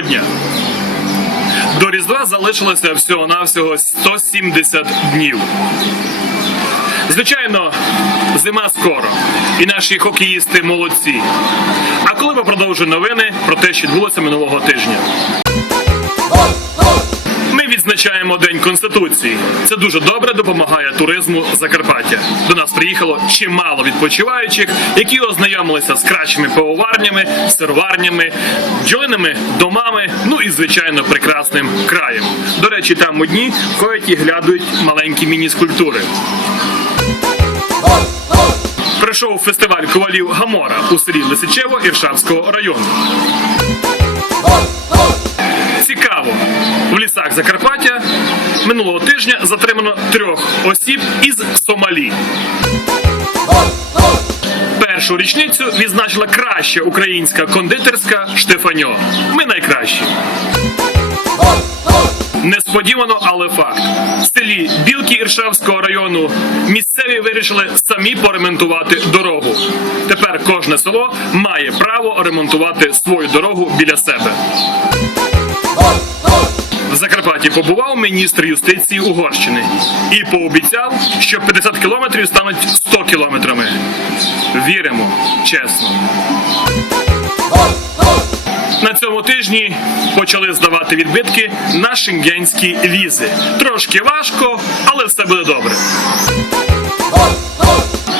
сьогодні. До Різдва залишилося всього-навсього 170 днів. Звичайно, зима скоро, і наші хокеїсти молодці. А коли ми продовжуємо новини про те, що відбулося минулого тижня. Відзначаємо День Конституції. Це дуже добре допомагає туризму Закарпаття. До нас приїхало чимало відпочиваючих, які ознайомилися з кращими пивоварнями, сироварнями, бджолиними домами, ну і звичайно прекрасним краєм. До речі, там одні ходять глядують маленькі міні-скульптури. Прийшов фестиваль ковалів Гамора у селі Лисичево Іршавського району. В лісах Закарпаття минулого тижня затримано трьох осіб із Сомалі. Першу річницю відзначила краща українська кондитерська Штефаньо. Ми найкращі. Несподівано, але факт. В селі Білки Іршавського району місцеві вирішили самі поремонтувати дорогу. Тепер кожне село має право ремонтувати свою дорогу біля себе. Закарпатті побував міністр юстиції Угорщини і пообіцяв, що 50 кілометрів стануть 100 кілометрами. Віримо, чесно. На цьому тижні почали здавати відбитки на шенгенські візи. Трошки важко, але все буде добре.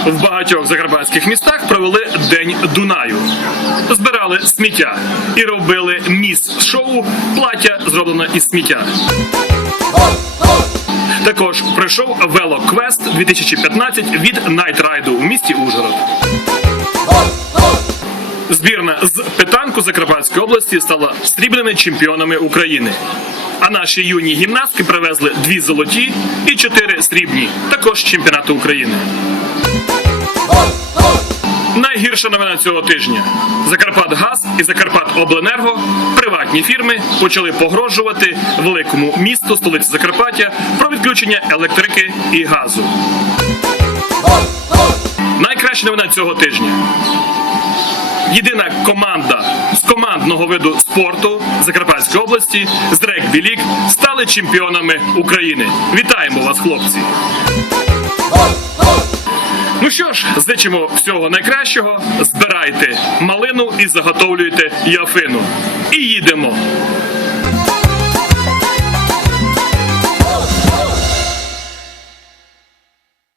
В багатьох закарпатських містах провели День Дунаю. Збирали сміття і робили міс шоу плаття зроблено із сміття. Також пройшов Велоквест 2015 від Найтрайду в місті Ужгород. Збірна з питанку Закарпатської області стала срібними чемпіонами України. А наші юні гімнастки привезли дві золоті і чотири срібні, також чемпіонату України. Найгірша новина цього тижня: Закарпатгаз і Закарпатобленерго, приватні фірми, почали погрожувати великому місту столиці Закарпаття про відключення електрики і газу. Найкраща новина цього тижня. Єдина команда з командного виду спорту Закарпатської області з регбі ліг стали чемпіонами України. Вітаємо вас, хлопці! Що ж, зичимо всього найкращого. Збирайте малину і заготовлюйте яфину. І їдемо